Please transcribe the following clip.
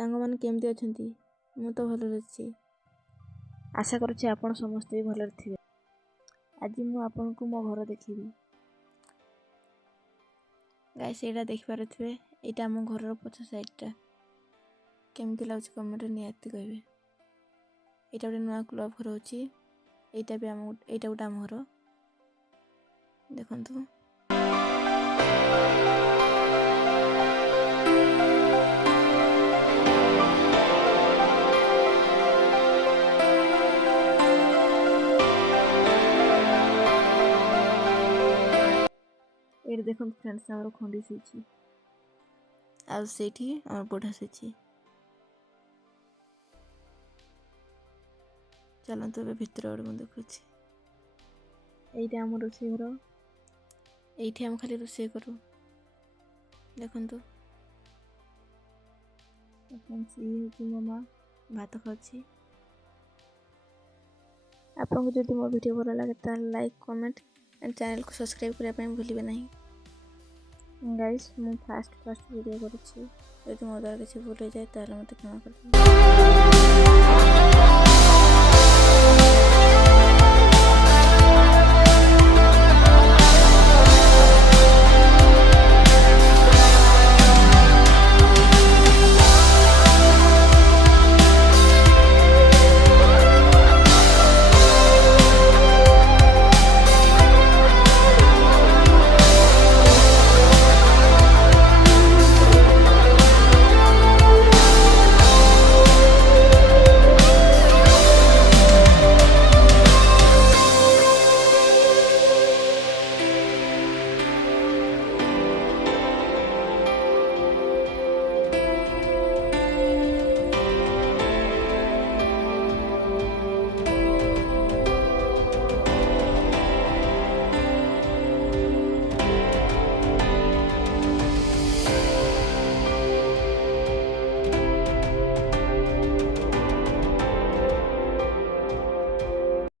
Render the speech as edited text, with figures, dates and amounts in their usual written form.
ସାଙ୍ଗମାନେ କେମିତି ଅଛନ୍ତି? ମୁଁ ତ ଭଲରେ ଅଛି। ଆଶା କରୁଛି ଆପଣ ସମସ୍ତେ ବି ଭଲରେ ଥିବେ। ଆଜି ମୁଁ ଆପଣଙ୍କୁ ମୋ ଘର ଦେଖେଇବି। ଗାଇସ୍, ଏଇଟା ଦେଖିପାରୁଥିବେ, ଏଇଟା ଆମ ଘରର ପଛ ସାଇଡ଼୍ଟା। କେମିତି ଲାଗୁଛି କମେଣ୍ଟରେ ନିହାତି କହିବେ। ଏଇଟା ଗୋଟେ ନୂଆ କ୍ଲବ୍ ଘର ହେଉଛି। ଏଇଟା ଗୋଟେ ଆମ ଘର। ଦେଖନ୍ତୁ। ଏଇଠି ଦେଖନ୍ତୁ ଫ୍ରେଣ୍ଡସ୍, ଆମର ଖଣ୍ଡି ଶୋଇଛି ଆଉ ସେଇଠି ଆମର ବୁଢ଼ା ଶୋଇଛି। ଚାଲନ୍ତୁ ଏବେ ଭିତର ଆଡ଼େ ମୁଁ ଦେଖୁଛି। ଏଇଟା ଆମ ରୋଷେଇ ଘର। ଏଇଠି ଆମେ ଖାଲି ରୋଷେଇ କରୁ। ଦେଖନ୍ତୁ। ଇଏ ହେଉଛି ମୋ ମା, ଭାତ ଖାଉଛି। ଆପଣଙ୍କୁ ଯଦି ମୋ ଭିଡ଼ିଓ ଭଲ ଲାଗେ ତାହେଲେ ଲାଇକ୍, କମେଣ୍ଟ ଆଣ୍ଡ ଚ୍ୟାନେଲକୁ ସବସ୍କ୍ରାଇବ୍ କରିବା ପାଇଁ ଭୁଲିବେ ନାହିଁ। ଗାଇସ୍, ମୁଁ ଫାଷ୍ଟ ଭିଡ଼ିଓ କରୁଛି। ଯଦି ମୋ ଦ୍ୱାରା କିଛି ଭୁଲ ହେଇଯାଏ ତାହେଲେ ମୋତେ କ୍ଷମା କରିଦେବେ।